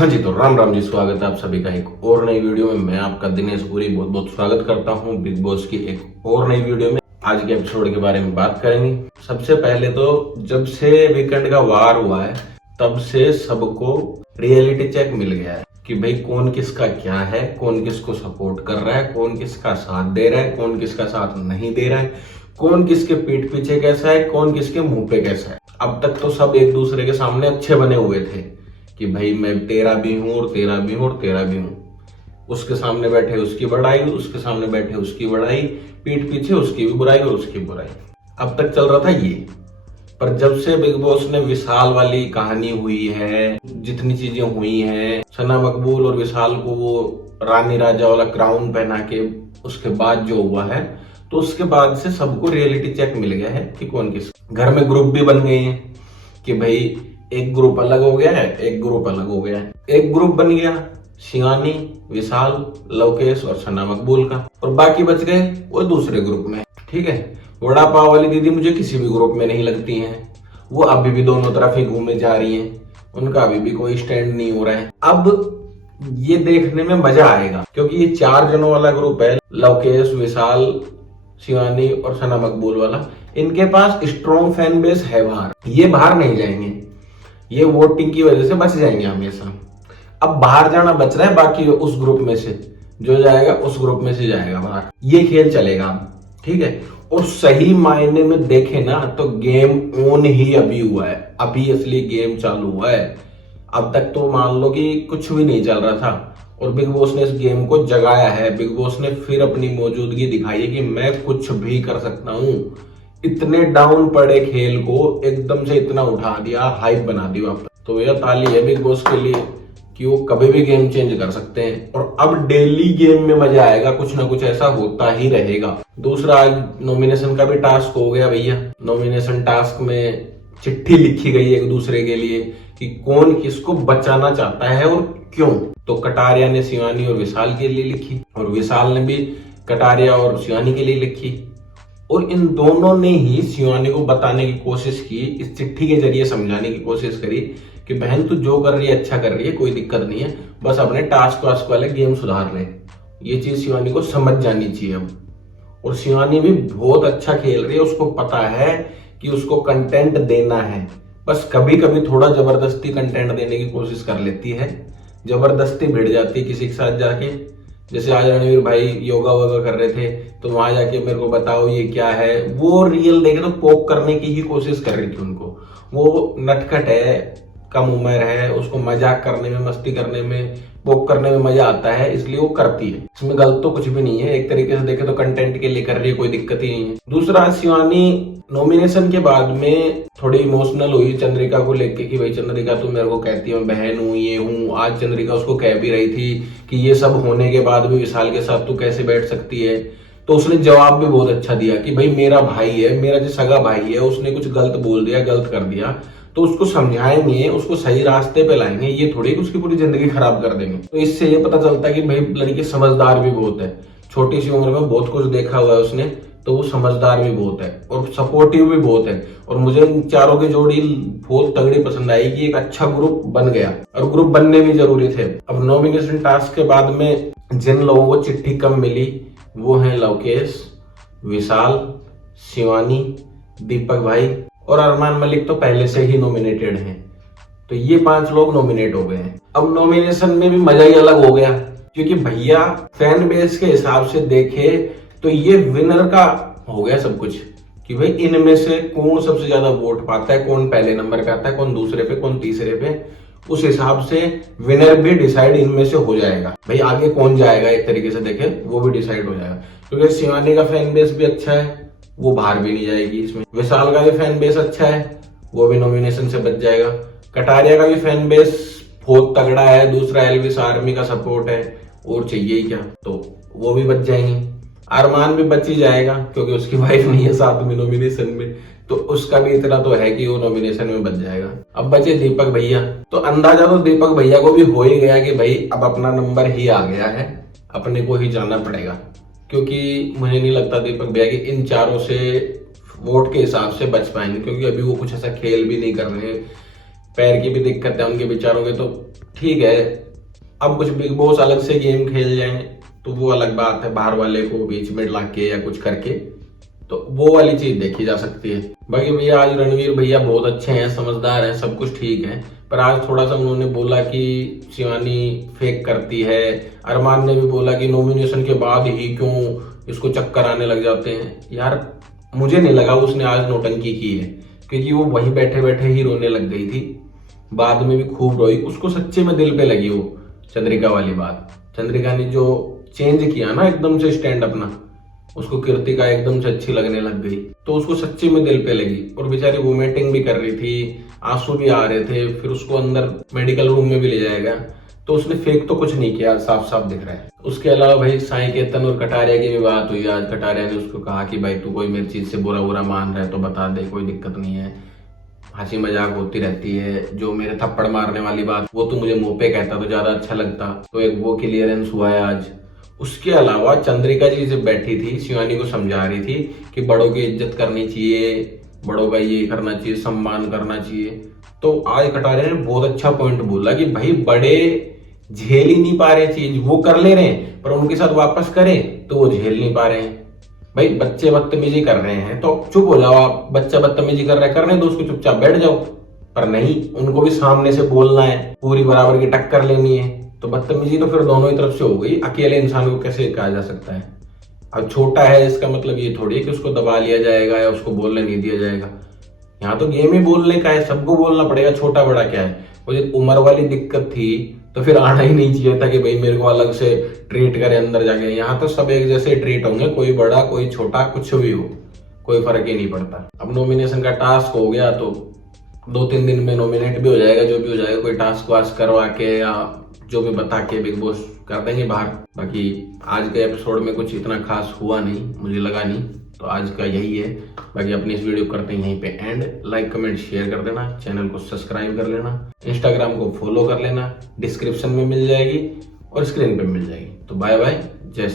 हाँ जी, तो राम राम जी, स्वागत है आप सभी का एक और नई वीडियो में। मैं आपका दिनेश पुरी बहुत बहुत स्वागत करता हूँ बिग बॉस की एक और नई वीडियो में। आज के एपिसोड के बारे में बात करेंगे। सबसे पहले तो जब से वीकेंड का वार हुआ है तब से सबको रियलिटी चेक मिल गया है कि भाई कौन किसका क्या है, कौन किसको सपोर्ट कर रहा है, कौन किसका साथ दे रहा है, कौन किसका साथ नहीं दे रहा है, कौन किसके पीठ पीछे कैसा है, कौन किसके मुंह पे कैसा है। अब तक तो सब एक दूसरे के सामने अच्छे बने हुए थे कि भाई मैं तेरा भी हूं और तेरा भी हूं और तेरा भी हूं। उसके सामने बैठे उसकी बड़ाई, उसके सामने बैठे उसकी बड़ाई, पीठ पीछे उसकी भी बुराई और उसकी बुराई। अब तक चल रहा था ये। पर जब से बिग बॉस ने विशाल वाली कहानी हुई है, जितनी चीजें हुई हैं, सना मकबूल और विशाल को वो रानी राजा वाला क्राउन पहना के, उसके बाद जो हुआ है, तो उसके बाद से सबको रियलिटी चेक मिल गया है कि कौन किस। घर में ग्रुप भी बन गए हैं कि भाई एक ग्रुप अलग हो गया है, एक ग्रुप अलग हो गया है। एक ग्रुप बन गया शिवानी, विशाल, लवकेश और सना मकबूल का, और बाकी बच गए वो दूसरे ग्रुप में। ठीक है, वड़ा पाव वाली दीदी मुझे किसी भी ग्रुप में नहीं लगती हैं। वो अभी भी दोनों तरफ ही घूमे जा रही हैं, उनका अभी भी कोई स्टैंड नहीं हो रहा है। अब ये देखने में मजा आएगा क्योंकि ये 4 जनों वाला ग्रुप है, लवकेश, विशाल, शिवानी और सना मकबूल वाला। इनके पास स्ट्रॉन्ग फैन बेस है बाहर, ये बाहर नहीं जाएंगे, ये वोटिंग की वजह से बच जाएंगे हमेशा। अब बाहर जाना बच रहा है, बाकी उस ग्रुप में से जो जाएगा उस ग्रुप में से जाएगा बाहर, ये खेल चलेगा अब। ठीक है, और सही मायने में देखे ना तो गेम ऑन ही अभी हुआ है, अभी असली गेम चालू हुआ है। अब तक तो मान लो कि कुछ भी नहीं चल रहा था और बिग बॉस ने इस गेम को जगाया है। बिग बॉस ने फिर अपनी मौजूदगी दिखाई है कि मैं कुछ भी कर सकता हूं। इतने डाउन पड़े खेल को एकदम से इतना उठा दिया, हाइप बना दी वापस। तो यह ताली है बिग बॉस के लिए कि वो कभी भी गेम चेंज कर सकते हैं। और अब डेली गेम में मजा आएगा, कुछ ना कुछ ऐसा होता ही रहेगा। दूसरा, आज नॉमिनेशन का भी टास्क हो गया भैया। नॉमिनेशन टास्क में चिट्ठी लिखी गई एक दूसरे के लिए कि कौन किसको बचाना चाहता है और क्यों। तो कटारिया ने शिवानी और विशाल के लिए लिखी और विशाल ने भी कटारिया और शिवानी के लिए लिखी। और इन दोनों ने ही शिवानी को बताने की कोशिश की, इस चिट्ठी के जरिए समझाने की कोशिश करी कि बहन तू जो कर रही है अच्छा कर रही है, कोई दिक्कत नहीं है, बस अपने टास्क वास्क वाले गेम सुधार ले। ये चीज शिवानी को समझ जानी चाहिए अब। और शिवानी भी बहुत अच्छा खेल रही है, उसको पता है कि उसको कंटेंट देना है। बस कभी कभी थोड़ा जबरदस्ती कंटेंट देने की कोशिश कर लेती है, जबरदस्ती भिड़ जाती है किसी के साथ जाके। जैसे आज रणवीर भाई योगा वोगा कर रहे थे तो वहां जाके मेरे को बताओ ये क्या है, वो रियल देखे तो पोक करने की ही कोशिश कर रही थी उनको। वो नटखट है, कम उम्र है, उसको मजाक करने में, मस्ती करने में, पोक करने में मजा आता है, इसलिए वो करती है। इसमें गलत तो कुछ भी नहीं है, एक तरीके से देखे तो कंटेंट के लिए कर रही है, कोई दिक्कत ही नहीं है। दूसरा, शिवानी नॉमिनेशन के बाद में थोड़ी इमोशनल हुई चंद्रिका को लेके कि भाई चंद्रिका तू मेरे को कहती है मैं बहन हूँ, ये हूँ। आज चंद्रिका उसको कह भी रही थी कि ये सब होने के बाद भी विशाल के साथ तू कैसे बैठ सकती है। तो उसने जवाब भी बहुत अच्छा दिया कि भाई मेरा भाई है, मेरा जो सगा भाई है, उसने कुछ गलत बोल दिया, गलत कर दिया तो उसको समझाएंगे, उसको सही रास्ते पे लाएंगे, ये थोड़ी उसकी पूरी जिंदगी खराब कर देंगे। तो इससे ये पता चलता है कि भाई लड़की समझदार भी बहुत है, छोटी सी उम्र में बहुत कुछ देखा हुआ है उसने, तो वो समझदार भी बहुत है और सपोर्टिव भी बहुत है। और मुझे इन चारों की जोड़ी बहुत तगड़ी पसंद आई कि एक अच्छा ग्रुप बन गया, और ग्रुप बनने भी जरूरी थे। अब नॉमिनेशन टास्क के बाद में जिन लोगों को चिट्ठी कम मिली वो है लवकेश, विशाल, शिवानी, दीपक भाई और अरमान मलिक तो पहले से ही नॉमिनेटेड हैं। तो ये 5 लोग नॉमिनेट हो गए हैं। अब नॉमिनेशन में भी मजा ही अलग हो गया क्योंकि भैया फैन बेस के हिसाब से देखे तो ये विनर का हो गया सब कुछ कि भाई इनमें से कौन सबसे ज्यादा वोट पाता है, कौन पहले नंबर पे आता है, कौन दूसरे पे, कौन तीसरे पे। उस हिसाब से विनर भी डिसाइड इनमें से हो जाएगा। भाई आगे कौन जाएगा एक तरीके से देखे वो भी डिसाइड हो जाएगा क्योंकि शिवानी का फैन बेस भी अच्छा है, वो बाहर भी नहीं जाएगी इसमें। विशाल का भी फैन बेस अच्छा है, वो भी नॉमिनेशन से बच जाएगा। कटारिया का भी फैन बेस बहुत तगड़ा है, दूसरा एलविस आर्मी का सपोर्ट है, और चाहिए ही क्या, तो वो भी बच जाएंगे। अरमान भी बच ही जाएगा क्योंकि उसकी वाइफ नहीं है साथ में नॉमिनेशन में, तो उसका भी इतना तो है कि वो नॉमिनेशन में बच जाएगा। अब बचे दीपक भैया, तो अंदाजा तो दीपक भैया को भी हो ही गया कि भाई अब अपना नंबर ही आ गया है, अपने को ही जाना पड़ेगा। क्योंकि मुझे नहीं लगता दीपक भैया कि इन चारों से वोट के हिसाब से बच पाएंगे, क्योंकि अभी वो कुछ ऐसा खेल भी नहीं कर रहे हैं पैर की भी दिक्कत है उनके बेचारों के, तो ठीक है। अब कुछ बिग बॉस अलग से गेम खेल जाए तो वो अलग बात है, बाहर वाले को बीच में ला के या कुछ करके, तो वो वाली चीज देखी जा सकती है। बाकी भैया आज रणवीर भैया बहुत अच्छे हैं, समझदार हैं, सब कुछ ठीक है, पर आज थोड़ा सा उन्होंने बोला कि शिवानी फेक करती है। अरमान ने भी बोला कि नॉमिनेशन के बाद ही क्यों इसको चक्कर आने लग जाते हैं। यार मुझे नहीं लगा उसने आज नौटंकी की है, क्योंकि वो वहीं बैठे बैठे ही रोने लग गई थी, बाद में भी खूब रोई, उसको सच्चे में दिल पे लगी वो चंद्रिका वाली बात। चंद्रिका ने जो चेंज किया ना एकदम से स्टैंड अपना, उसको कृतिका एकदम से अच्छी लगने लग गई, तो उसको सच्ची में दिल पे लगी। और बेचारी वोमिटिंग भी कर रही थी, आंसू भी आ रहे थे, फिर उसको अंदर मेडिकल रूम में भी ले जाया गया, तो उसने फेक तो कुछ नहीं किया, साफ साफ दिख रहा है। उसके अलावा भाई साई केतन और कटारिया की भी बात हुई आज। कटारिया ने उसको कहा कि भाई तू कोई मेरी चीज से बुरा बुरा मान रहा है तो बता दे, कोई दिक्कत नहीं है, हंसी मजाक होती रहती है। जो मेरे थप्पड़ मारने वाली बात वो तू मुझे मुंह पे कहता तो ज्यादा अच्छा लगता, तो एक वो क्लियरेंस हुआ है आज। उसके अलावा चंद्रिका जी जब बैठी थी, शिवानी को समझा रही थी कि बड़ों की इज्जत करनी चाहिए, बड़ों का ये करना चाहिए, सम्मान करना चाहिए, तो आज कटारिया ने बहुत अच्छा पॉइंट बोला कि भाई बड़े झेल ही नहीं पा रहे चीज, वो कर ले रहे हैं पर उनके साथ वापस करें तो वो झेल नहीं पा रहे हैं। भाई बच्चे बदतमीजी कर रहे हैं तो चुप हो जाओ, आप बच्चा बदतमीजी कर रहा है करने दो उसको, चुपचाप बैठ जाओ। पर नहीं, उनको भी सामने से बोलना है, पूरी बराबर की टक्कर लेनी है, तो बदतमीजी तो फिर दोनों ही तरफ से हो गई। अकेले इंसान को कैसे कहा जा सकता है? अब छोटा है इसका मतलब ये थोड़ी है कि उसको दबा लिया जाएगा या उसको बोलने नहीं दिया जाएगा। यहाँ तो गेम ही बोलने का है, सबको बोलना पड़ेगा, छोटा बड़ा क्या है। वो जो उम्र वाली दिक्कत थी तो फिर आना ही नहीं चाहिए था कि भाई मेरे को अलग से ट्रीट करे अंदर जाके। यहाँ तो सब एक जैसे ट्रीट होंगे, कोई बड़ा कोई छोटा कुछ भी हो, कोई फर्क ही नहीं पड़ता। अब नॉमिनेशन का टास्क हो गया तो 2-3 दिन में नॉमिनेट भी हो जाएगा, जो भी हो जाएगा, कोई टास्क वास्क करवा के या जो भी बता के बिग बॉस कर देंगे बाहर। बाकी आज के एपिसोड में कुछ इतना खास हुआ नहीं, मुझे लगा नहीं, तो आज का यही है। बाकी अपनी इस वीडियो करते हैं यहीं पे एंड। लाइक कमेंट शेयर कर देना, चैनल को सब्सक्राइब कर लेना, इंस्टाग्राम को फॉलो कर लेना, डिस्क्रिप्शन में मिल जाएगी और स्क्रीन पे मिल जाएगी। तो बाय बाय, जय